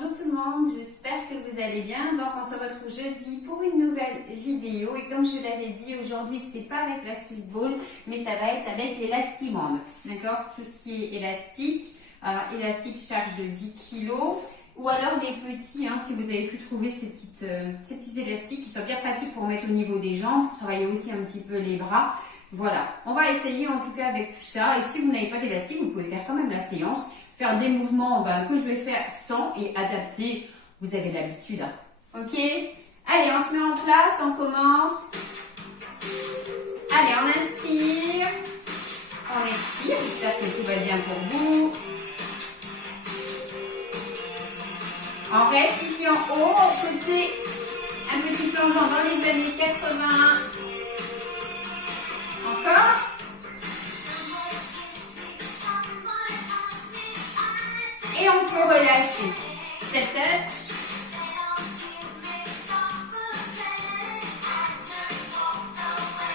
bonjour tout le monde, j'espère que vous allez bien. Donc on se retrouve jeudi pour une nouvelle vidéo et comme je l'avais dit, aujourd'hui c'est pas avec la Swift Ball mais ça va être avec l'Elastimand. D'accord? Tout ce qui est élastique. Alors élastique charge de 10 kg ou alors les petits, hein, si vous avez pu trouver ces petits élastiques qui sont bien pratiques pour mettre au niveau des jambes, travailler aussi un petit peu les bras. Voilà, on va essayer en tout cas avec tout ça et si vous n'avez pas d'élastique, vous pouvez faire quand même la séance. Faire des mouvements que je vais faire sans et adapter. Vous avez l'habitude. Hein. Ok? Allez, on se met en place, on commence. Allez, on inspire. On expire. J'espère que tout va bien pour vous. On reste ici en haut, côté un petit plongeon dans les années 80. Encore. Et on peut relâcher. Step touch.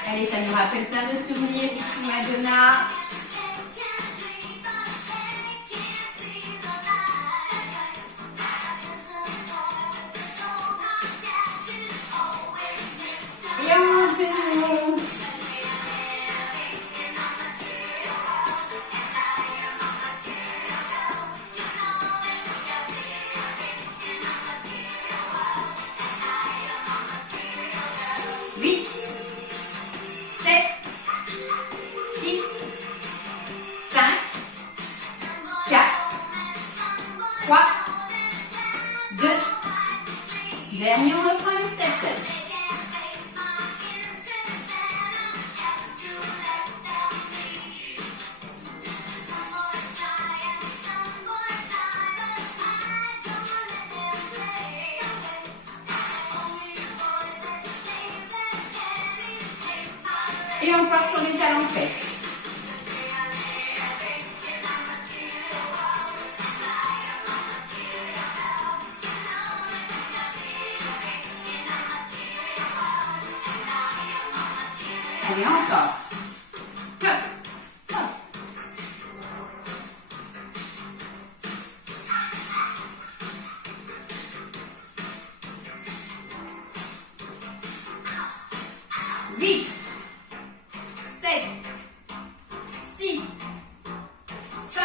Allez, ça nous rappelle plein de souvenirs ici, Madonna. Et on monte genou. Dernier, on reprend le step touch. Et on part sur les talons fesses. Allez, encore. Hop, hop. Huit, 7, 6, 5,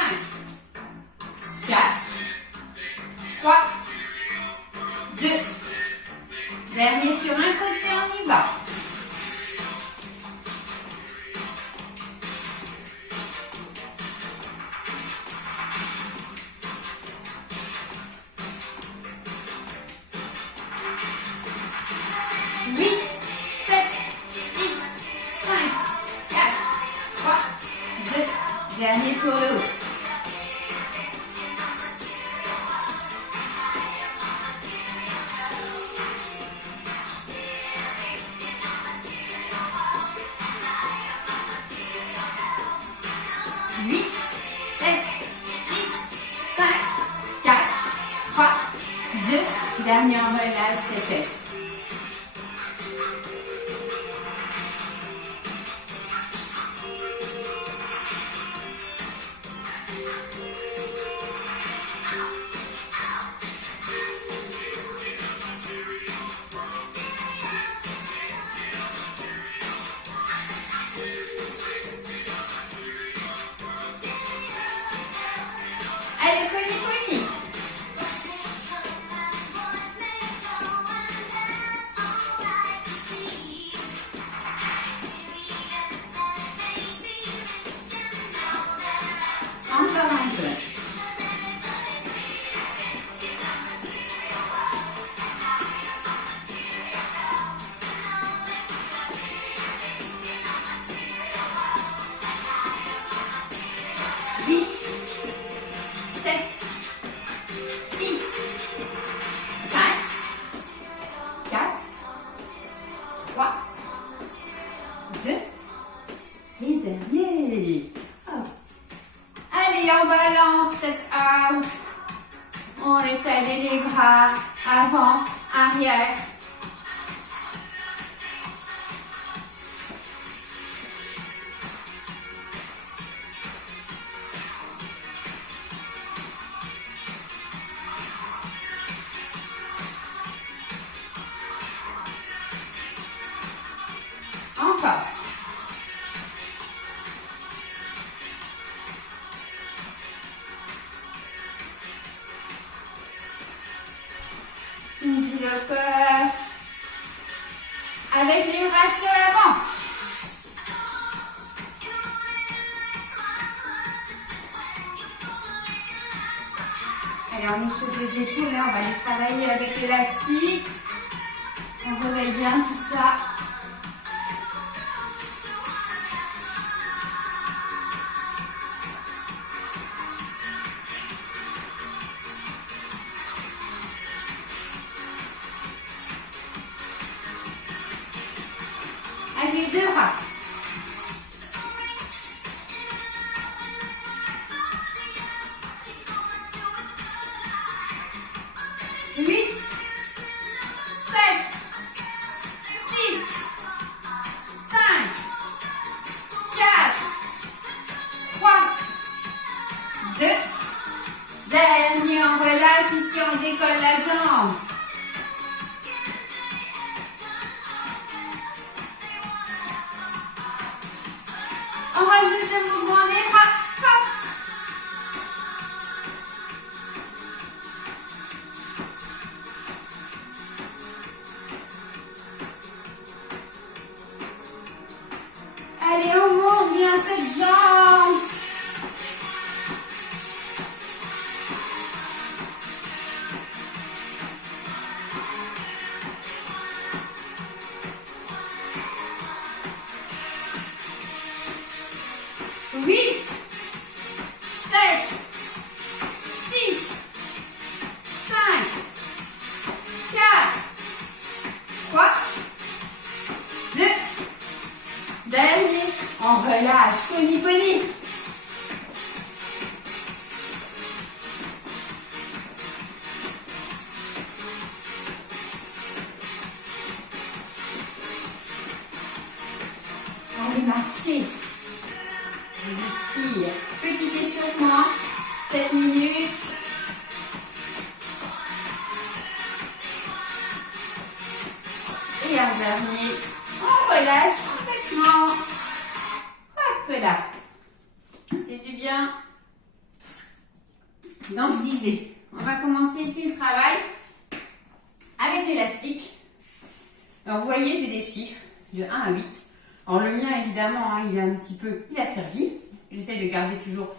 4, 3, 2. Dernier sur un côté, on y va. Dernier pour l'autre. Huit, 7, 6, 5, 4, 3, 2. Dernier en relâche, tête. Encore un peu. Huit, 7, 6, 5, 4, 3, 2. Et dernier. Oh. Allez, on balance, step out. On laisse aller les bras avant, arrière. développeur. Avec les bras sur l'avant. Allez, on échauffe les épaules, là, on va les travailler avec l'élastique. On réveille bien tout ça. Avec les deux bras. Dernier, on relâche ici, on décolle la jambe. On rajoute le mouvement des bras. Hop. Allez, on monte bien cette jambe. On relâche, pony, pony. Allez, marcher. On respire. Petit échauffement. 7 minutes. Et un dernier. On relâche complètement. Là. C'est du bien. Donc je disais, on va commencer ici le travail avec l'élastique. Alors vous voyez, j'ai des chiffres de 1 à 8. Alors le mien évidemment, hein, il a servi. J'essaie de garder toujours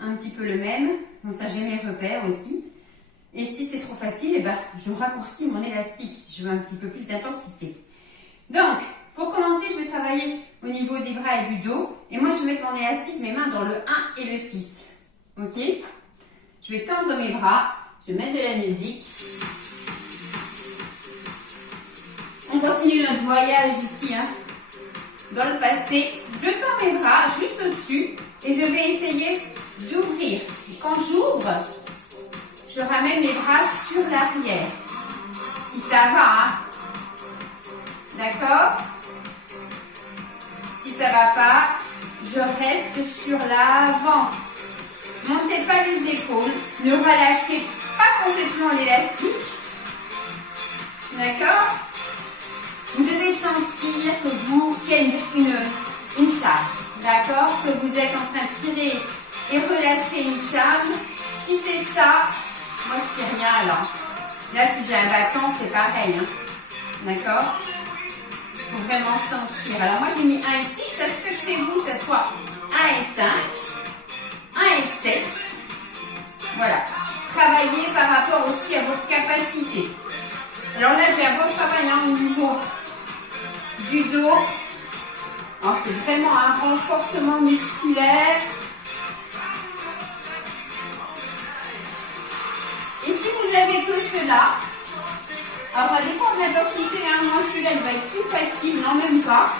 un petit peu le même. Donc ça j'ai mes repères aussi. Et si c'est trop facile, eh ben, je raccourcis mon élastique si je veux un petit peu plus d'intensité. Donc, pour commencer, je vais travailler au niveau des bras et du dos. Et moi, je vais mettre mon élastique, mes mains dans le 1 et le 6. Ok? Je vais tendre mes bras. Je vais mettre de la musique. On continue notre voyage ici, hein, dans le passé. Je tends mes bras juste au-dessus. Et je vais essayer d'ouvrir. Et quand j'ouvre, je ramène mes bras sur l'arrière. Si ça va, hein. D'accord? Si ça ne va pas, je reste sur l'avant. Montez pas les épaules. Ne relâchez pas complètement l'élastique. D'accord? Vous devez sentir qu'il y a une charge. D'accord? Que vous êtes en train de tirer et relâcher une charge. Si c'est ça, moi je tire rien là. Là, si j'ai un bâton, c'est pareil. Hein. D'accord? Il faut vraiment sentir. Alors moi j'ai mis 1 et 6, ça se peut que chez vous ça soit 1 et 5, 1 et 7. Voilà. Travaillez par rapport aussi à votre capacité. Alors là j'ai un bon travail hein, au niveau du dos. Alors c'est vraiment un renforcement musculaire. Et si vous avez que cela, alors ça dépend de l'intensité, hein. Moi celui-là il va être plus facile, non même pas.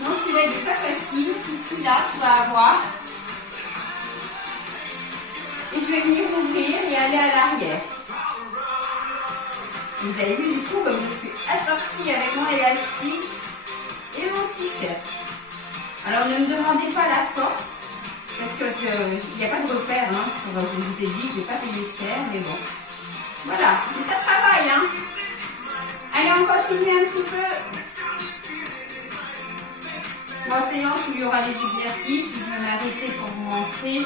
Non celui-là il n'est pas facile, c'est celui-là tu vas avoir. Et je vais venir ouvrir et aller à l'arrière. Vous avez vu du coup comme je suis assortie avec mon élastique et mon t-shirt. Alors ne me demandez pas la force, parce que il n'y a pas de repère, hein. Je vous ai dit, je n'ai pas payé cher, mais bon. Voilà, mais ça travaille, hein. Allez, on continue un petit peu. En séance, il y aura les exercices. Je vais m'arrêter pour vous montrer.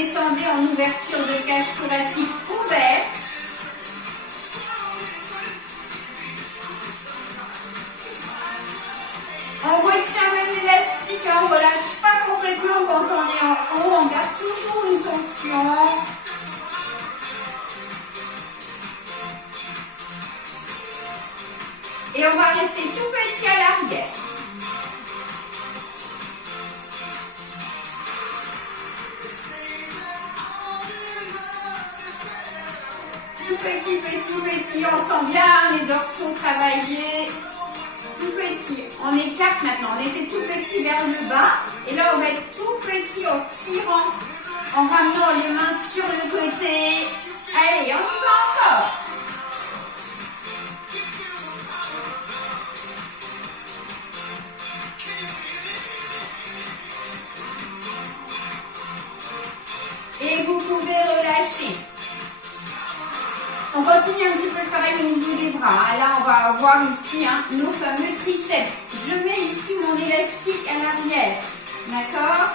descendez en ouverture de cage thoracique ouverte. On retient même l'élastique, hein, on ne relâche pas complètement quand on est en haut, on garde toujours une tension. Et on va rester tout petit à l'arrière. Tout petit, petit, petit, on sent bien les dorsaux travaillés. Tout petit, on écarte maintenant, on était tout petit vers le bas et là on va être tout petit en tirant, en ramenant les mains sur le côté. Allez, on y va encore. Et vous pouvez relâcher. On continue un petit peu le travail au niveau des bras. Là, on va voir ici nos fameux triceps. Je mets ici mon élastique à l'arrière. D'accord?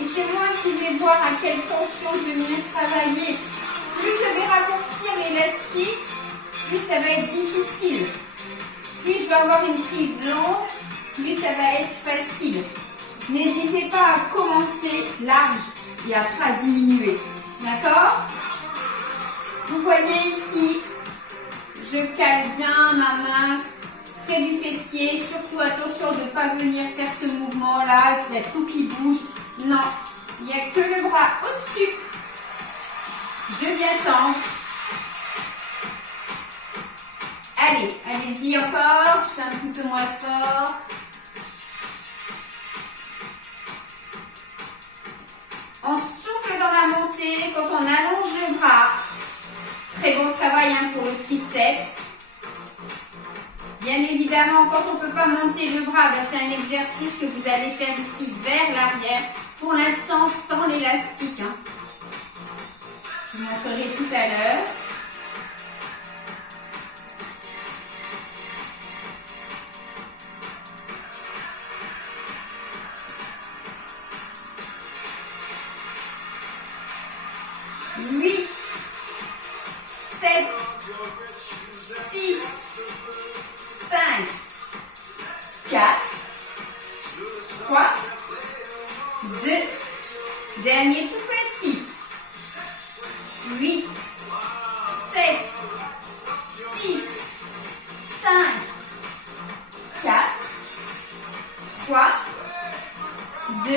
Et c'est moi qui vais voir à quelle tension je vais venir travailler. Plus je vais raccourcir l'élastique, plus ça va être difficile. Plus je vais avoir une prise longue, plus ça va être facile. N'hésitez pas à commencer large et après à diminuer. D'accord? Vous voyez ici, je cale bien ma main près du fessier. Surtout attention de ne pas venir faire ce mouvement-là, qu'il y a tout qui bouge. Non, il n'y a que le bras au-dessus. Je viens tendre. Allez, allez-y encore. Je fais un petit peu moins fort. On souffle dans la montée quand on allonge le bras. Très bon travail pour le triceps. Bien évidemment, quand on ne peut pas monter le bras, c'est un exercice que vous allez faire ici vers l'arrière. Pour l'instant, sans l'élastique. Je vous montrerai tout à l'heure. Huit, 7, 6, 5, 4, 3, 2, dernier tout petit. 8, 7, 6, 5, 4, 3, 2,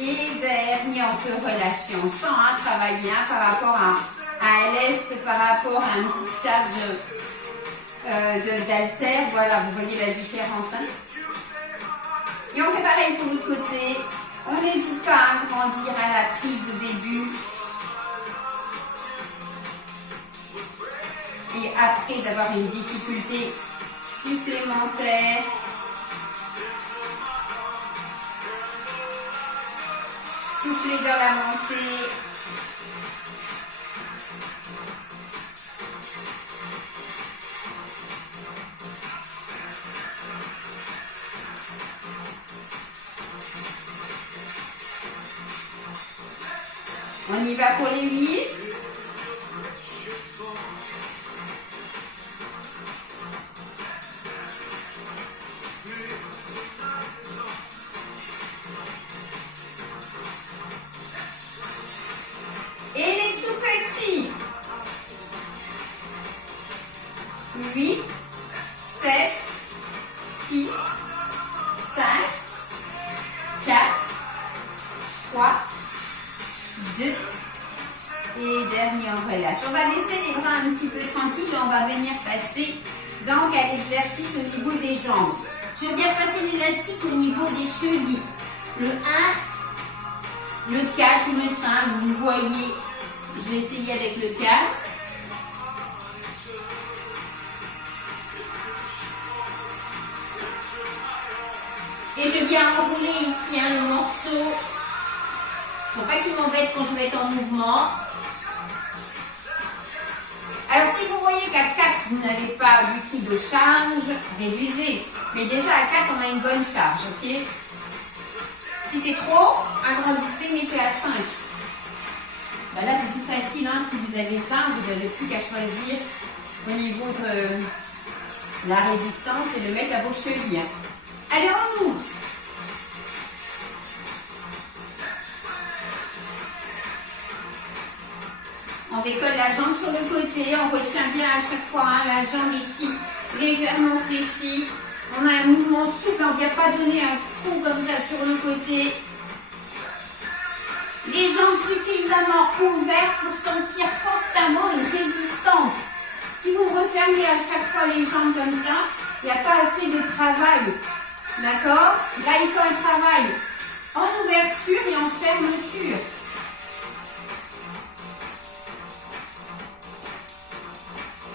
et dernier, on peut relâcher. On sent travailler par rapport à l'est, par rapport à une petite charge d'haltère. Voilà, vous voyez la différence. Et on fait pareil pour l'autre côté. On n'hésite pas à grandir à la prise de début. Et après d'avoir une difficulté supplémentaire, soufflez dans la montée. On y va pour les 8. Et les tout petits. 8, 7, 6, 5, 4, 3, 2 et dernier, on relâche. On va laisser les bras un petit peu tranquilles et on va venir passer donc à l'exercice au niveau des jambes. Je viens passer l'élastique au niveau des chevilles. Le 1, le 4 ou le 5, vous voyez, je vais essayer avec le 4. Et je viens enrouler ici le morceau. Faut pas qu'il m'embête quand je vais être en mouvement. Alors si vous voyez qu'à 4, vous n'avez pas du tout de charge, réduisez. Mais déjà à 4, on a une bonne charge, ok? Si c'est trop, agrandissez, mettez à 5. Bah là, c'est tout facile. Hein. Si vous avez ça, vous n'avez plus qu'à choisir au niveau de la résistance et le mettre à vos chevilles. Allez, on ouvre. On décolle la jambe sur le côté, on retient bien à chaque fois hein, la jambe ici, légèrement fléchie. On a un mouvement souple, on ne vient pas donner un coup comme ça sur le côté. Les jambes suffisamment ouvertes pour sentir constamment une résistance. Si vous refermez à chaque fois les jambes comme ça, il n'y a pas assez de travail. D'accord? Là, il faut un travail en ouverture et en fermeture.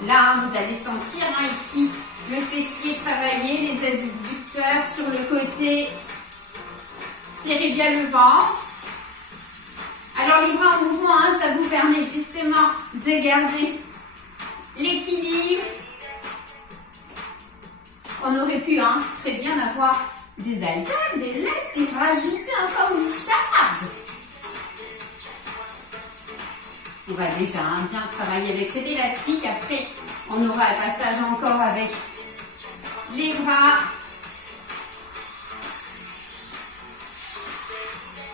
Là, vous allez sentir hein, ici le fessier travailler, les adducteurs sur le côté. Serrez bien le ventre. Alors, les bras en mouvement, hein, ça vous permet justement de garder l'équilibre. On aurait pu hein, très bien avoir des haltères, des lestes et rajouter encore une charge. On va déjà hein, bien travailler avec cet élastique. Après, on aura un passage encore avec les bras.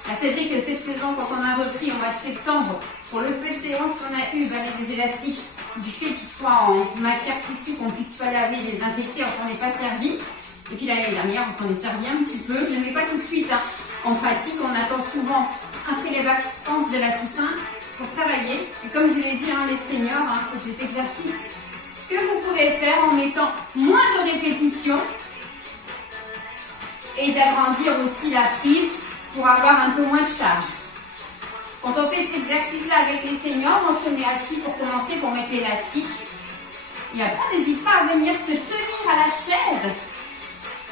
Ah, c'est vrai que cette saison, quand on a repris au mois de septembre, pour le peu de séances qu'on a eu, ben, les élastiques, du fait qu'ils soient en matière tissu, qu'on puisse pas laver, désinfecter, on s'en est pas servi. Et puis l'année dernière, on s'en est servi un petit peu. Je ne le mets pas tout de suite hein. En pratique. On attend souvent après les vacances de la Toussaint pour travailler. Et comme je vous l'ai dit, hein, les seniors, hein, c'est des exercices que vous pourrez faire en mettant moins de répétitions et d'agrandir aussi la prise pour avoir un peu moins de charge. Quand on fait cet exercice-là avec les seniors, on se met assis pour commencer pour mettre l'élastique. Et après, on n'hésite pas à venir se tenir à la chaise.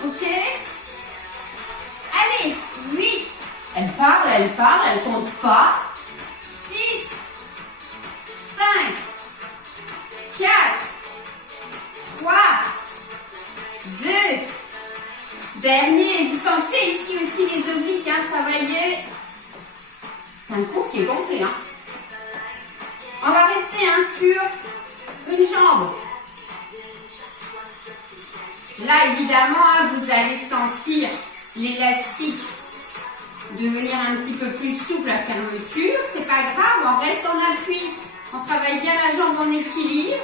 Ok? Allez, 8. Elle parle, elle compte pas. 6, 5, 4, 3, 2, dernier. Vous sentez ici aussi les obliques hein, travailler. C'est un cours qui est complet. Hein. On va rester hein, sur une jambe. Là, évidemment, hein, vous allez sentir l'élastique devenir un petit peu plus souple à fermeture. C'est pas grave, on reste en appui. On travaille bien la jambe en équilibre.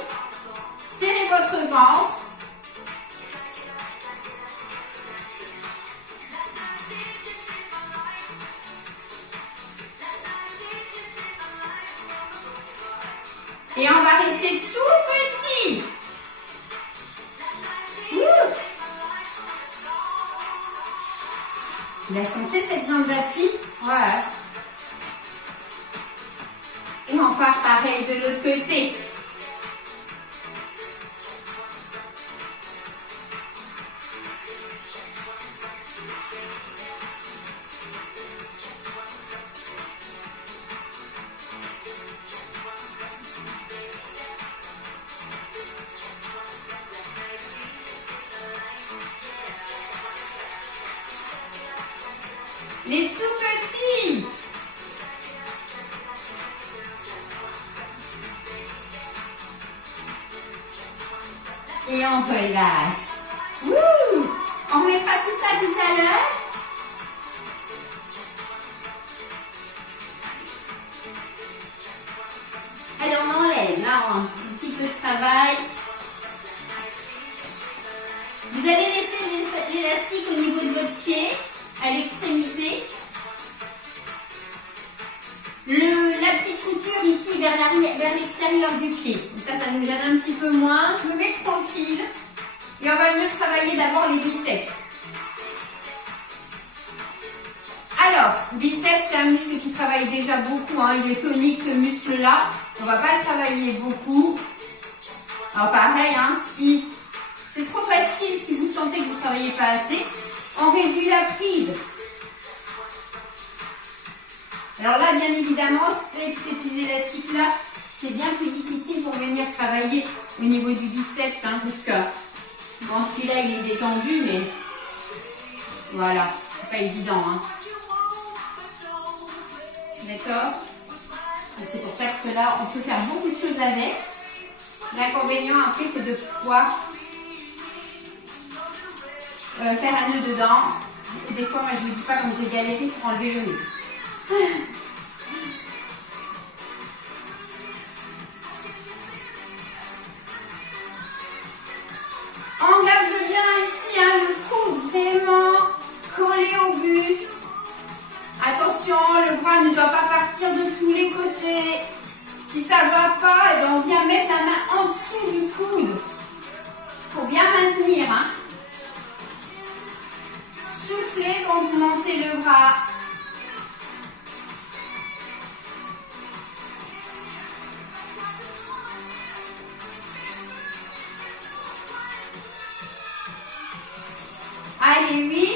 Serrez votre ventre. Et on va rester tout petit. Vous la sentez cette jambe d'appui? Ouais. Et on part pareil de l'autre côté. Les tout petits. Et on relâche. Wouh! On mettra tout ça tout à l'heure. Allez, on enlève. Là, un petit peu de travail. Vous allez laisser l'élastique au niveau de votre pied, à l'extrémité. La petite couture ici vers l'extérieur du pied. Ça nous gêne un petit peu moins. Je me mets de profil. Et on va venir travailler d'abord les biceps. Alors, biceps, c'est un muscle qui travaille déjà beaucoup. Hein. Il est tonique ce muscle-là. On ne va pas le travailler beaucoup. Alors pareil, hein, si c'est trop facile, si vous sentez que vous ne travaillez pas assez, on réduit la prise. Alors là, bien évidemment, ces petits élastiques-là, c'est bien plus difficile pour venir travailler au niveau du biceps, hein, parce que bon, celui-là, il est détendu, mais voilà, c'est pas évident. Hein. D'accord? C'est pour ça que cela, on peut faire beaucoup de choses avec. L'inconvénient après, c'est de pouvoir faire un nœud dedans. Des fois, moi, je ne vous dis pas comme j'ai galéré pour enlever le nœud. On garde bien ici hein, le coude vraiment collé au buste. Attention, le bras ne doit pas partir de tous les côtés. Si ça ne va pas, eh bien, on vient mettre la main en dessous du coude pour bien maintenir. Hein. Soufflez quand vous montez le bras. Allez, 8,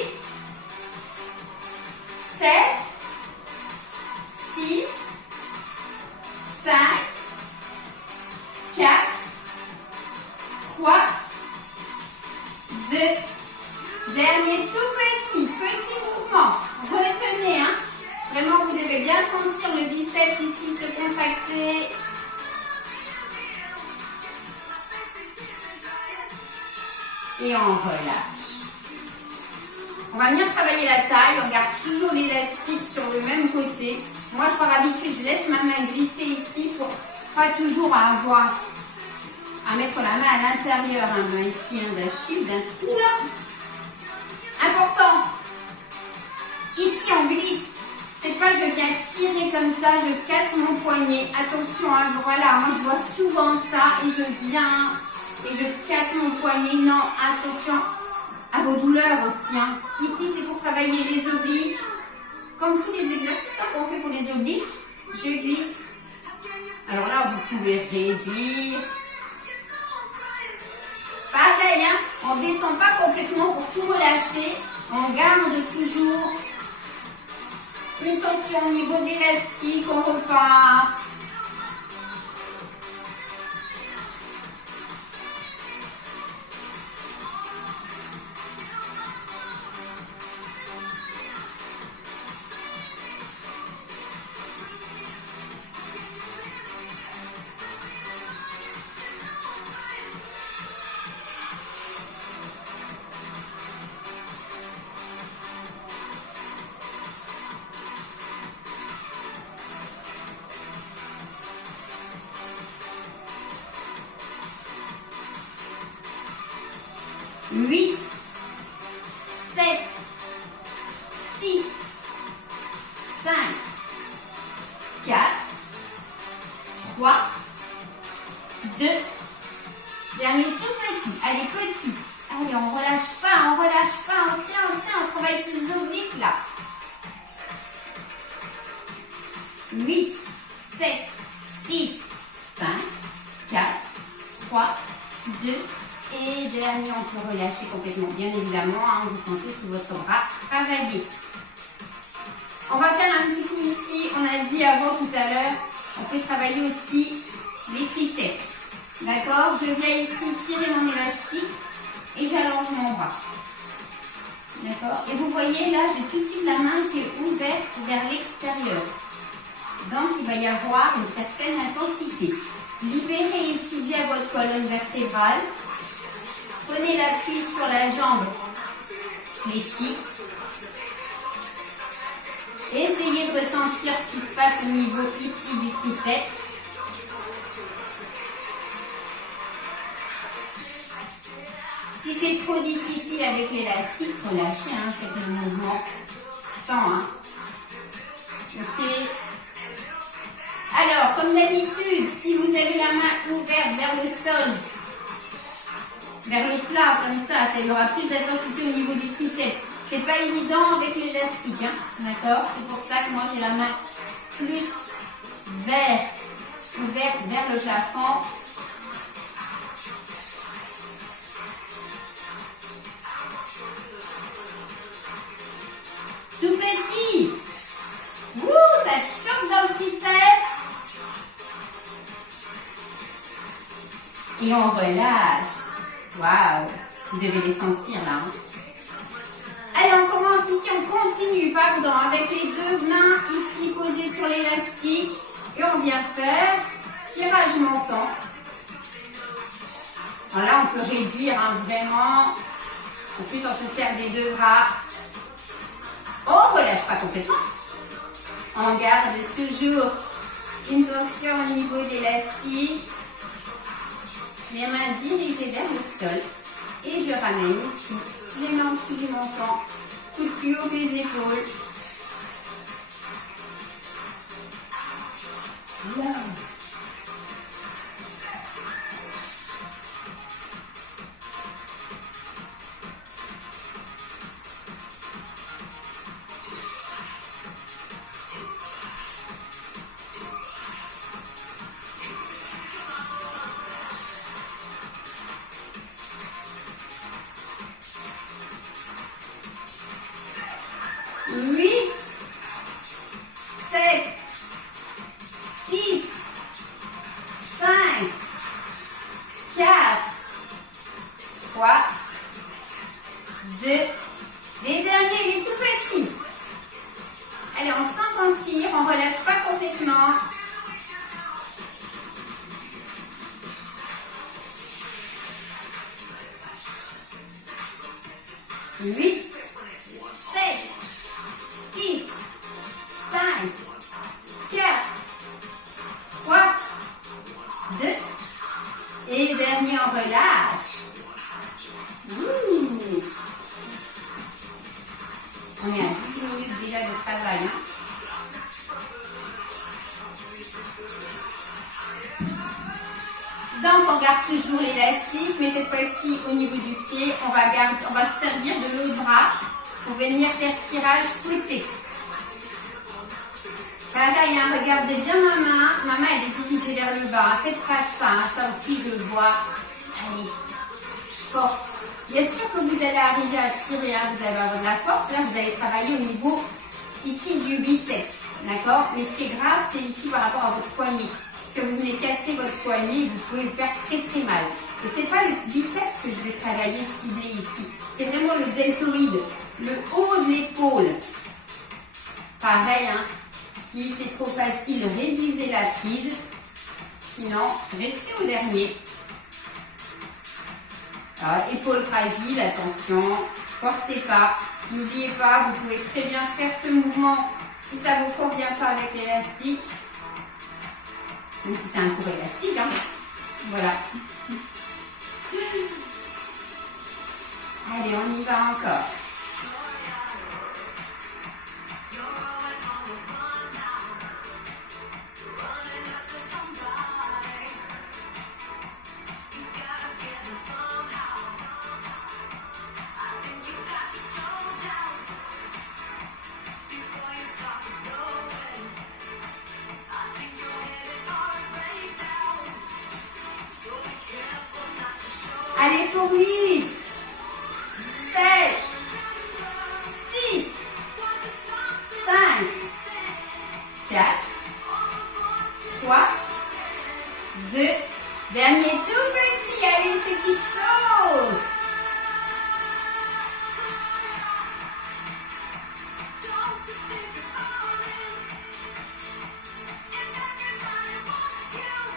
7, 6, 5, 4, 3, 2, dernier tout petit mouvement. Retenez, hein. Vraiment, vous devez bien sentir le biceps ici se contracter. Et on relâche. On va venir travailler la taille, on garde toujours l'élastique sur le même côté. Moi, par habitude, je laisse ma main glisser ici pour pas toujours avoir à mettre la main à l'intérieur. Hein, ici, un d'Achille, d'un trou là. Important. Ici, on glisse. C'est pas je viens tirer comme ça, je casse mon poignet. Attention, hein, voilà, moi je vois souvent ça et je viens et je casse mon poignet. Non, attention à vos douleurs aussi. Hein. Ici, c'est pour travailler les obliques. Comme tous les exercices qu'on fait pour les obliques, je glisse. Alors là, vous pouvez réduire. Pareil, hein, on ne descend pas complètement pour tout relâcher. On garde toujours une tension au niveau de l'élastique. On repart. Huit, 7, 6, 5, 4, 3, 2, dernier tout petit, allez petit, allez on relâche pas, on tient, on travaille ces obliques là. 8, 7, 6, 5, 4, 3, 2, et dernier, on peut relâcher complètement, bien évidemment, hein, vous sentez tout votre bras travailler. On va faire un petit coup ici, on a dit avant tout à l'heure, on peut travailler aussi les triceps. D'accord? Je viens ici tirer mon élastique et j'allonge mon bras. D'accord? Et vous voyez là, j'ai tout de suite la main qui est ouverte vers l'extérieur. Donc il va y avoir une certaine intensité. Libérez ici bien votre colonne vertébrale. Prenez l'appui sur la jambe fléchie. Essayez de ressentir ce qui se passe au niveau ici du triceps. Si c'est trop difficile avec l'élastique, relâchez, hein, faites le mouvement sans. Hein. Ok. Alors, comme d'habitude, si vous avez la main ouverte vers le sol, vers le plat comme ça il y aura plus d'intensité au niveau du triceps. C'est pas évident avec l'élastique, hein, d'accord? C'est pour ça que moi j'ai la main plus ouverte vers le plafond. Tout petit. Ouh, ça choque dans le triceps. Et on relâche. Waouh, vous devez les sentir là. Hein. Allez, on commence ici, on continue, pardon, avec les deux mains ici posées poser sur l'élastique et on vient faire tirage montant. Alors là, on peut réduire hein, vraiment. En plus, on se sert des deux bras. On ne relâche pas complètement. On garde toujours une tension au niveau de l'élastique. Les mains dirigées vers le sol. Et je ramène ici les mains en dessous du menton. Coude plus haut que les épaules. Là. 8, 7, 6, 5, 4, 3, 2. Les derniers, les tout petits. Allez, on sent qu'on tire, on ne relâche pas complètement. Huit, 7, 6, 5, 4, 3, 2. Et dernier, on relâche. On est à 10 minutes déjà de travail. Hein. Donc, on garde toujours l'élastique, mais cette fois-ci, au niveau du pied, on va se servir de l'autre bras pour venir faire tirage côté. Pareil, hein, regardez bien ma main. Ma main, elle est dirigée vers le bas. Faites pas ça, hein, ça aussi, je le vois. Allez, je force. Bien sûr que vous allez arriver à tirer, hein, vous allez avoir de la force. Là, vous allez travailler au niveau ici du biceps. D'accord? Mais ce qui est grave, c'est ici par rapport à votre poignet. Si vous venez casser votre poignet, vous pouvez faire très très mal. Et ce n'est pas le biceps que je vais travailler ciblé ici. C'est vraiment le deltoïde, le haut de l'épaule. Pareil, hein, si c'est trop facile, réduisez la prise. Sinon, restez au dernier. Alors, épaule fragile, attention, forcez pas. N'oubliez pas, vous pouvez très bien faire ce mouvement si ça ne vous convient pas avec l'élastique. Même si c'est un court élastique, hein. Voilà. Allez, on y va encore. Allez, pour 8, 7, 6, 5, 4, 3, 2, dernier tout petit, allez, ceux qui chauffent.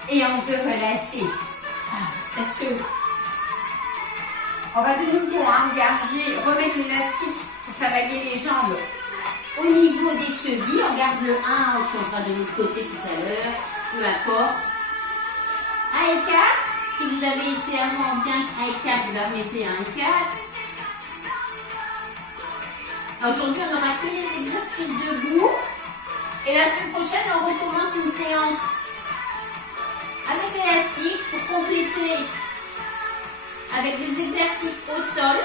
Et on peut relâcher. Ah, c'est chaud. On va de nouveau remettre l'élastique pour travailler les jambes au niveau des chevilles. On garde le 1, on changera de l'autre côté tout à l'heure, peu importe. 1 et 4, si vous avez été avant bien 1 et 4, vous la remettez à 1 et 4. Aujourd'hui, on n'aura que les exercices debout. Et la semaine prochaine, on recommence une séance avec l'élastique pour compléter avec des exercices au sol.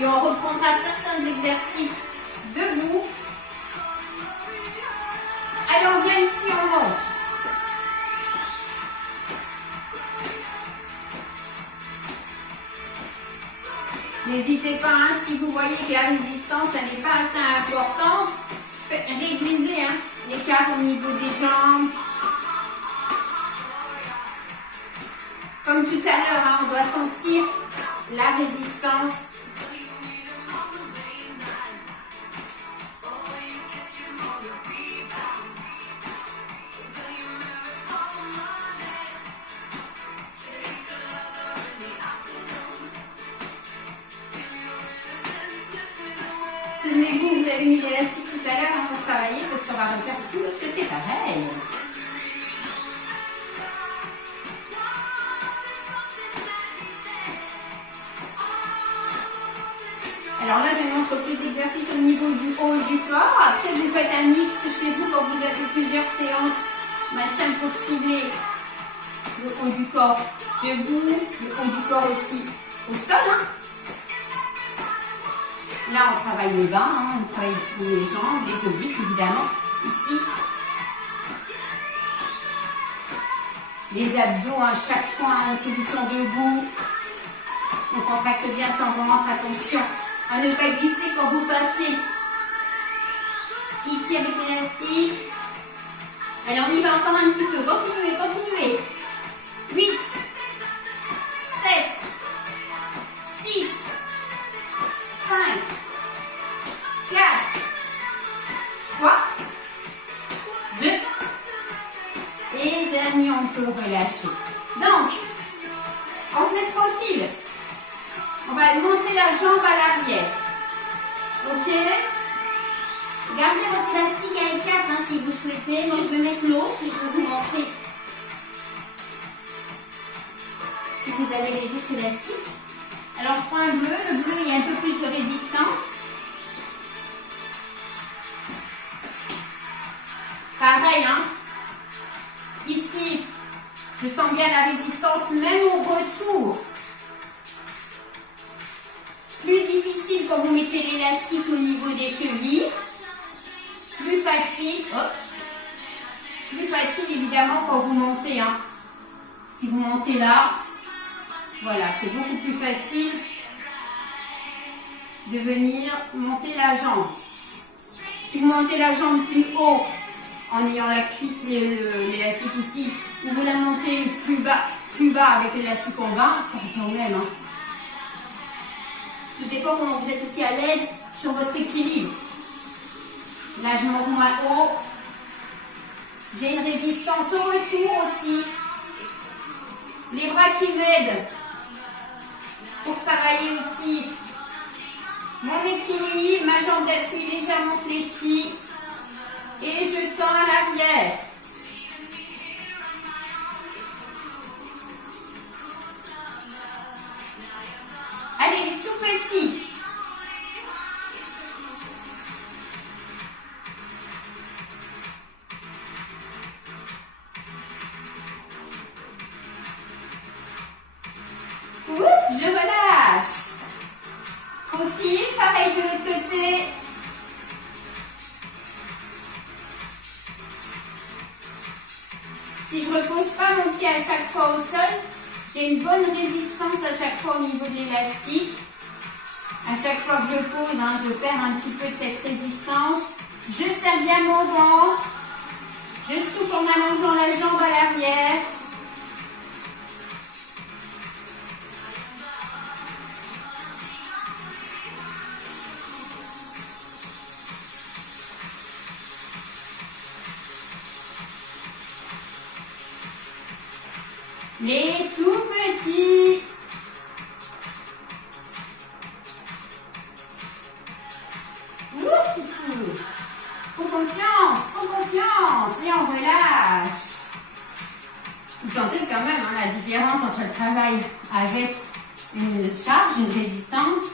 Et on reprendra certains exercices debout. Allez, on vient ici, on monte. N'hésitez pas, hein, si vous voyez que la résistance n'est pas assez importante, réduisez hein, l'écart au niveau des jambes. Comme tout à l'heure, hein, on doit sentir la résistance. vous avez mis l'élastique tout à l'heure pour travailler, parce qu'on va refaire tout l'autre côté pareil. Alors là, je montre plus d'exercices au niveau du haut du corps. Après, vous faites un mix chez vous quand vous avez plusieurs séances. Maintien pour cibler le haut du corps debout, le haut du corps aussi au sol. Hein. Là, on travaille le bas, hein. On travaille les jambes, les obliques évidemment. Ici, les abdos, hein, chaque fois en position debout. On contracte bien son ventre, attention à ne pas glisser quand vous passez. Ici avec l'élastique. Allez, on y va encore un petit peu. Continuez, continuez. 8, 7, 6, 5, 4, 3, 2. Et dernier, on peut relâcher. Donc, on se met profil. On va monter la jambe à l'arrière. Ok? Gardez votre élastique à E4 hein, si vous souhaitez. Moi, je vais mettre l'autre et je vais vous montrer si vous avez les autres élastiques. Alors, je prends un bleu. Le bleu, il y a un peu plus de résistance. Pareil, hein? Ici, je sens bien la résistance même au retour. Plus difficile quand vous mettez l'élastique au niveau des chevilles. Plus facile, plus facile évidemment quand vous montez. Hein. Si vous montez là, voilà, c'est beaucoup plus facile de venir monter la jambe. Si vous montez la jambe plus haut, en ayant la cuisse, l'élastique ici, ou vous la montez plus bas avec l'élastique en bas, ça revient au même. Hein. Tout dépend comment vous êtes aussi à l'aise sur votre équilibre. Là, je monte moins haut. J'ai une résistance au retour aussi. Les bras qui m'aident pour travailler aussi mon équilibre, ma jambe d'appui légèrement fléchie. Et je tends à l'arrière. Allez, les tout petits. Oups, je relâche. Profil, pareil de l'autre côté. Si je ne repose pas mon pied à chaque fois au sol, j'ai une bonne résistance à chaque fois au niveau de l'élastique. À chaque fois que je pose, hein, je perds un petit peu de cette résistance. Je serre bien mon ventre. Je souffle en allongeant la jambe à l'arrière. Les tout petits. Prends confiance. Et on relâche. Vous sentez quand même hein, la différence entre le travail avec une charge, une résistance.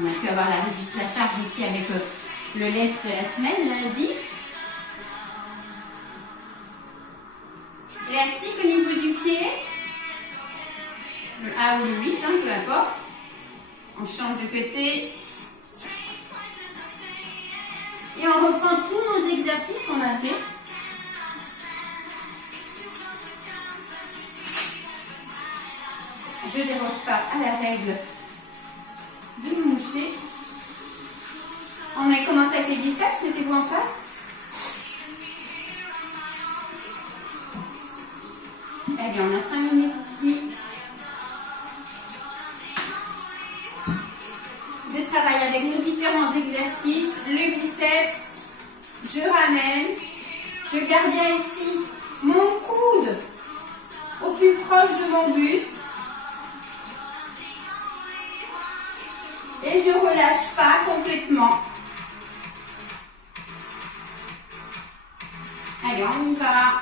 On a pu avoir la charge ici avec le lest de la semaine, lundi. Élastique au niveau du pied. Le A ou le 8, hein, peu importe. On change de côté. Et on reprend tous nos exercices qu'on a fait. Je ne dérange pas à la règle de me moucher. On a commencé avec les biceps, mettez-vous en face. Allez, on a 5 minutes ici de travail avec nos différents exercices. Le biceps, je ramène, je garde bien ici mon coude au plus proche de mon buste et je relâche pas complètement. Allez, on y va.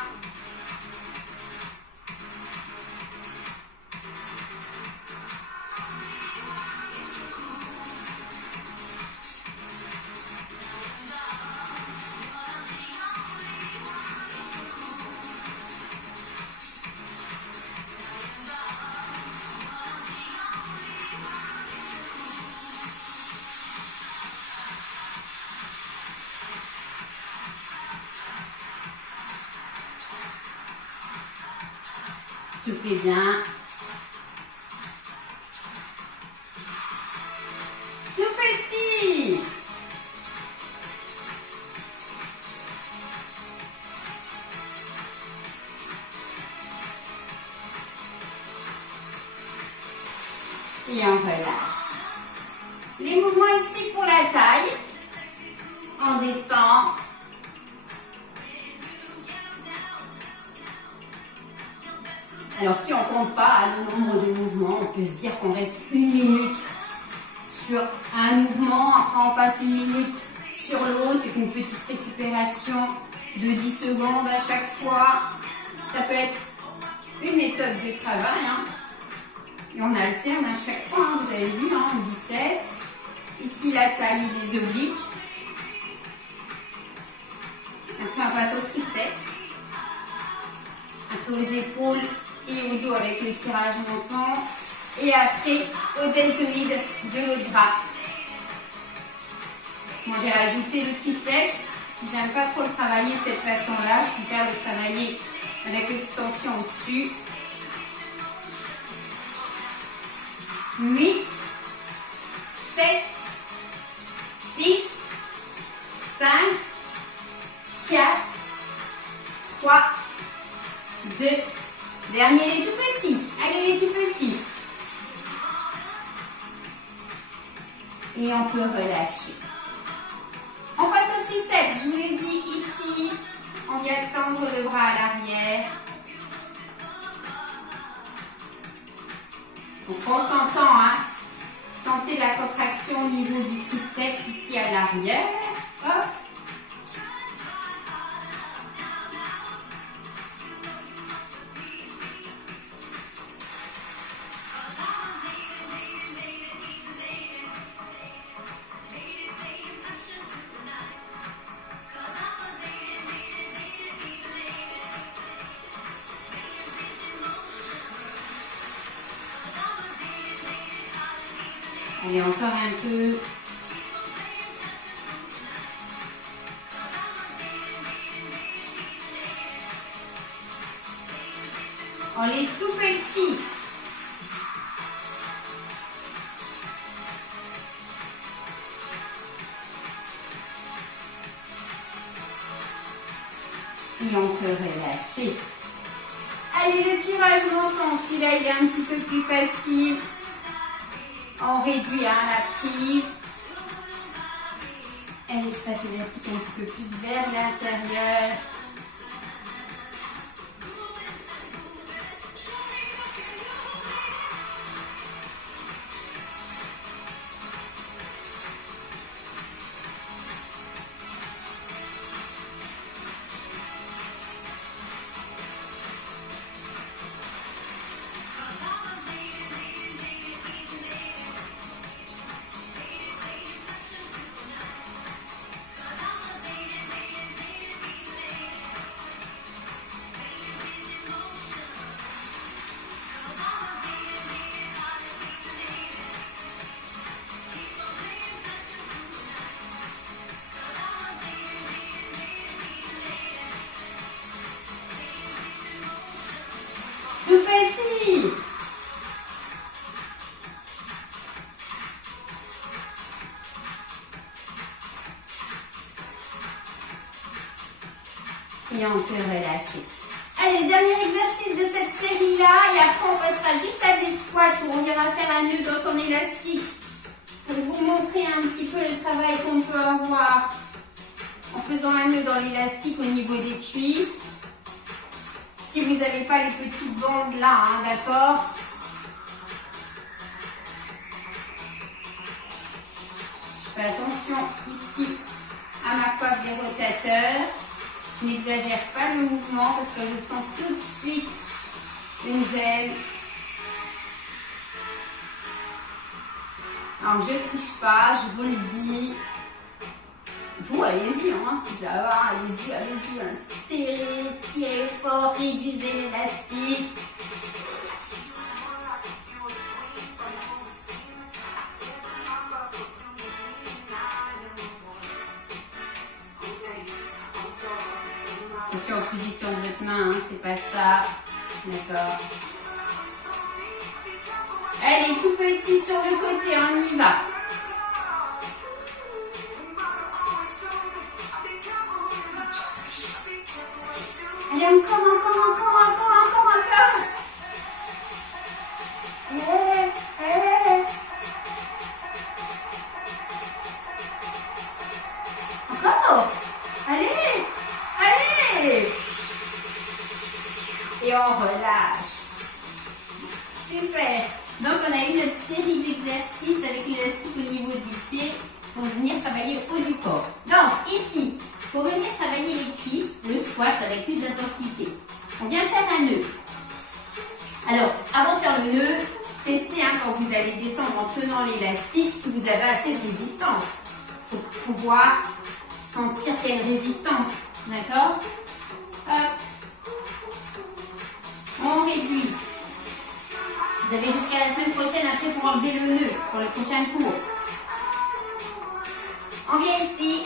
Soufflez bien. Tout petit. Et on relâche. Les mouvements ici pour la taille. On descend. Alors, si on ne compte pas le nombre de mouvements, on peut se dire qu'on reste 1 minute sur un mouvement. Après, on passe 1 minute sur l'autre avec une petite récupération de 10 secondes à chaque fois. Ça peut être une méthode de travail. Hein. Et on alterne à chaque fois. Hein. Vous avez vu, hein, biceps. Ici, la taille et les obliques. Après, on passe au triceps. Après, aux épaules et au dos avec le tirage montant. Et après, au deltoïde de l'autre bras. Moi, j'ai rajouté le triceps. J'aime pas trop le travailler de cette façon-là. Je préfère le travailler avec l'extension au-dessus. 8, 7, 6, 5, 4, 3, 2, dernier les tout petits. Allez les tout petits. Et on peut relâcher. On passe au triceps. Je vous l'ai dit ici. On vient tendre le bras à l'arrière. Donc on s'entend, hein. Sentez la contraction au niveau du triceps ici à l'arrière. Hop. Allez, encore un peu. On est tout petit. Et on peut relâcher. Allez, le tirage montant, celui-là il est un petit peu plus facile. On réduit hein, la prise. Allez, je passe l'élastique un petit peu plus vers l'intérieur. Tout petit. Et on peut relâcher. Allez, dernier exercice de cette série-là. Et après, on passera juste à des squats où on ira faire un nœud dans son élastique. Pour vous montrer un petit peu le travail qu'on peut avoir en faisant un nœud dans l'élastique au niveau des cuisses. Si vous n'avez pas les petites bandes là, hein, d'accord? Je fais attention ici à ma coiffe des rotateurs. Je n'exagère pas le mouvement parce que je sens tout de suite une gêne. Alors je ne triche pas, je vous le dis. Vous, allez-y, hein, si ça va, allez-y, hein, serrez, tirez fort, réduisez l'élastique. Attention aux positions de votre main, hein, c'est pas ça. D'accord. Allez, tout petit sur le côté, on y va. Allez, encore. Allez. Encore. Allez. Et on relâche. Super. Donc, on a eu notre série d'exercices avec l'élastique au niveau du pied pour venir travailler le haut du corps. Donc, ici, pour venir travailler les cuisses, le squat avec plus d'intensité, on vient faire un nœud. Alors, avant de faire le nœud, testez quand vous allez descendre en tenant l'élastique si vous avez assez de résistance. Il faut pouvoir sentir qu'il y a une résistance. D'accord? Hop. On réduit. Vous avez jusqu'à la semaine prochaine après pour enlever le nœud, pour le prochain cours. On vient ici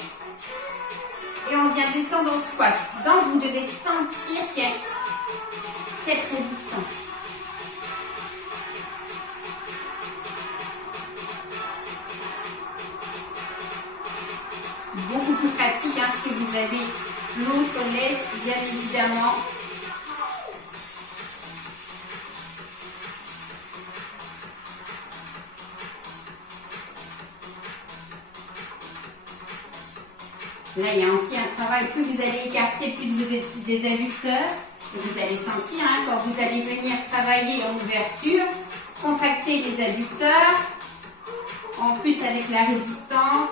et on vient descendre au squat. Donc vous devez sentir qu'il y a cette résistance. Beaucoup plus pratique si vous avez l'autre laisse, bien évidemment. Là, il y a aussi un travail, plus vous allez écarter, plus vous êtes des adducteurs. Et vous allez sentir, quand vous allez venir travailler en ouverture, contracter les adducteurs, en plus avec la résistance.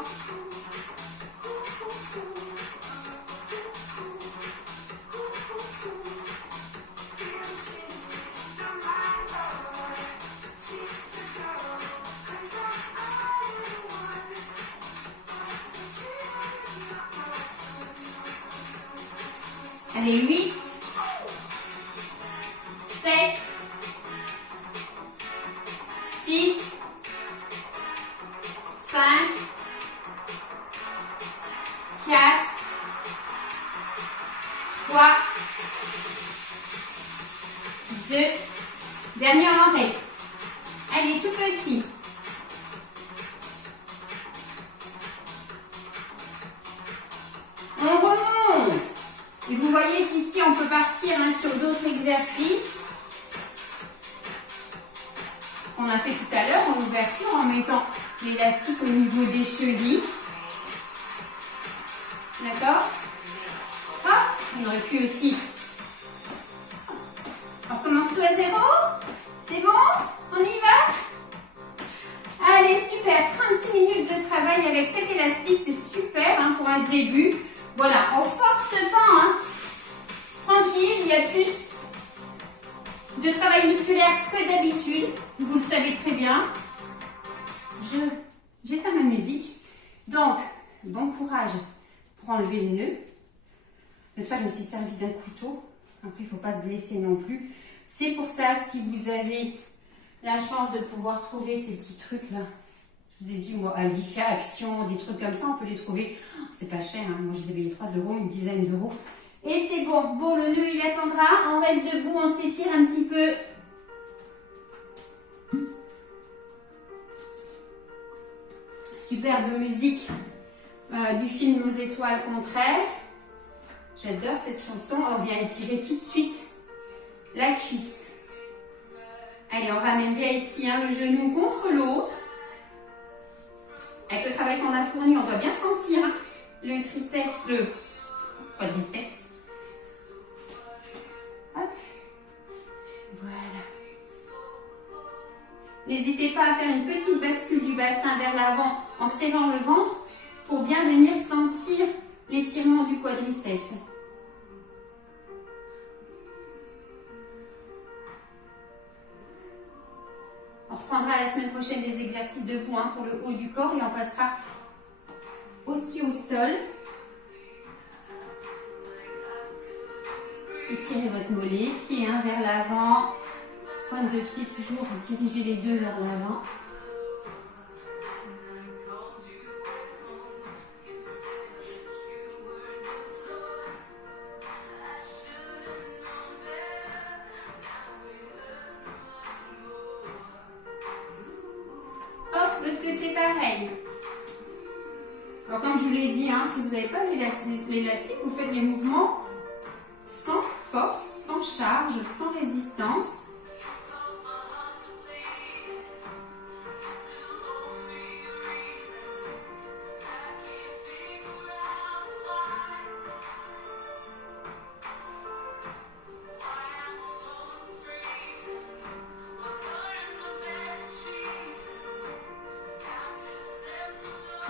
Allez, 8, 7, 6, 5, 4, 3, 2, dernier en reste. Allez, tout petit. On remonte. Et vous voyez qu'ici, on peut partir sur d'autres exercices qu'on a fait tout à l'heure en ouverture en mettant l'élastique au niveau des chevilles. D'accord? Hop, on aurait pu aussi. On recommence tout à zéro. C'est bon? On y va? Allez, super. 36 minutes de travail avec cet élastique, c'est super pour un début. Voilà, on force pas, tranquille, il y a plus de travail musculaire que d'habitude, vous le savez très bien. J'éteins ma musique, donc bon courage pour enlever le nœud. L'autre fois, je me suis servi d'un couteau, après il ne faut pas se blesser non plus. C'est pour ça, si vous avez la chance de pouvoir trouver ces petits trucs là, je vous ai dit, moi, Alicia, Action, des trucs comme ça, on peut les trouver. C'est pas cher, moi je les ai payés 3 €, une dizaine d'euros. Et c'est bon. Bon, le nœud, il attendra. On reste debout, on s'étire un petit peu. Superbe musique du film Aux étoiles contraires. J'adore cette chanson. On vient étirer tout de suite la cuisse. Allez, on ramène bien ici le genou contre l'autre. Avec le travail qu'on a fourni, on doit bien sentir le triceps, le quadriceps. Hop. Voilà. N'hésitez pas à faire une petite bascule du bassin vers l'avant en serrant le ventre pour bien venir sentir l'étirement du quadriceps. On reprendra la semaine prochaine des exercices debout pour le haut du corps et on passera aussi au sol. Étirez votre mollet, pied 1 vers l'avant, pointe de pied toujours, dirigez les deux vers l'avant. Hop, l'autre côté pareil. Alors comme je vous l'ai dit, si vous n'avez pas l'élastique, vous faites les mouvements sans force, sans charge, sans résistance.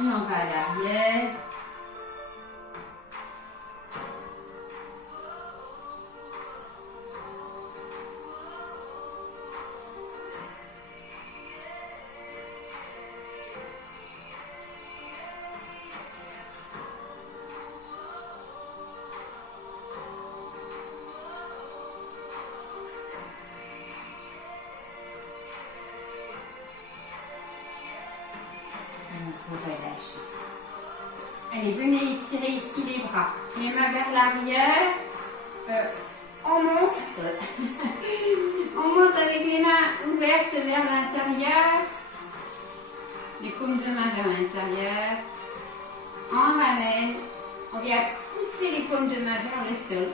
Et on va à l'arrière. Relâchez. Allez, venez étirer ici les bras. Les mains vers l'arrière. On monte. On monte avec les mains ouvertes vers l'intérieur. Les paumes de main vers l'intérieur. On ramène. On vient pousser les paumes de main vers le sol.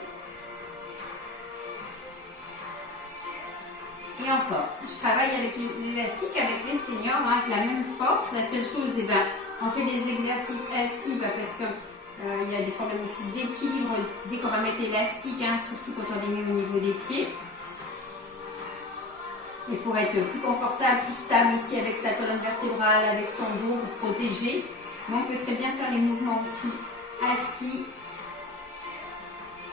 Et encore, je travaille avec l'élastique, avec les seniors, avec la même force. La seule chose, on fait des exercices assis parce qu'il y a des problèmes aussi d'équilibre dès qu'on va mettre l'élastique, surtout quand on les met au niveau des pieds. Et pour être plus confortable, plus stable aussi avec sa colonne vertébrale, avec son dos protégé. Mais on peut très bien faire les mouvements aussi assis,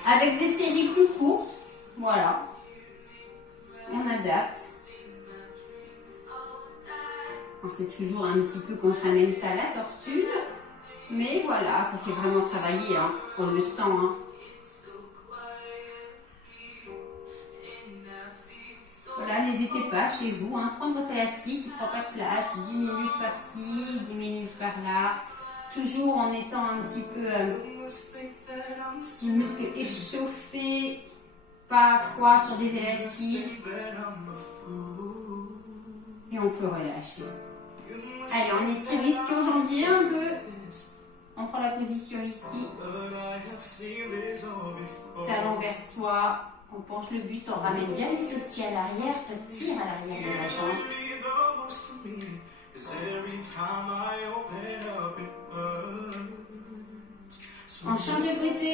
avec des séries plus courtes. Voilà. On adapte. C'est toujours un petit peu quand je ramène ça à la torture. Mais voilà, ça fait vraiment travailler. On le sent. Voilà, n'hésitez pas chez vous. Prendre votre élastique, il ne prend pas de place. 10 minutes par-ci, 10 minutes par-là. Toujours en étant un petit peu les muscles échauffés. Pas froid sur des élastiques. Et on peut relâcher. Allez, on étire ischio janvier un peu. On prend la position ici. Talon vers soi. On penche le buste, on ramène bien les fessiers à l'arrière. Ça tire à l'arrière de la jambe. On change de côté.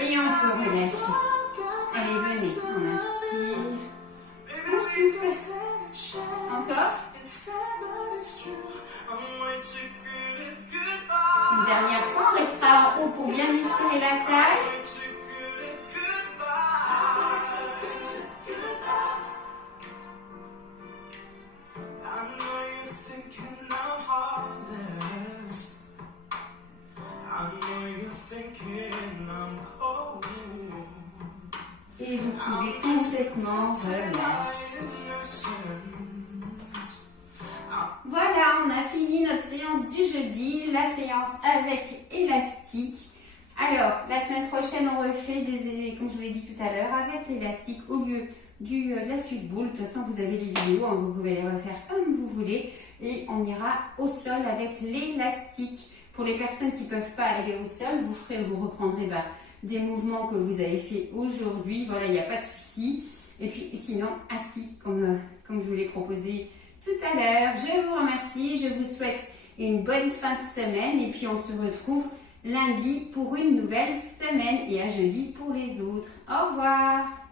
Et on peut relâcher. Allez, venez, on inspire. On souffle. Encore. Une dernière fois, on restera en haut pour bien étirer la taille. Et vous pouvez complètement relâcher. Voilà, on a fini notre séance du jeudi, la séance avec élastique. Alors, la semaine prochaine, on refait comme je vous l'ai dit tout à l'heure, avec l'élastique au lieu de la sweet ball. De toute façon, vous avez les vidéos, vous pouvez les refaire comme vous voulez. Et on ira au sol avec l'élastique. Pour les personnes qui ne peuvent pas aller au sol, vous reprendrez des mouvements que vous avez fait aujourd'hui. Voilà, il n'y a pas de souci. Et puis sinon, assis, comme je vous l'ai proposé tout à l'heure. Je vous remercie, je vous souhaite une bonne fin de semaine. Et puis on se retrouve lundi pour une nouvelle semaine et à jeudi pour les autres. Au revoir!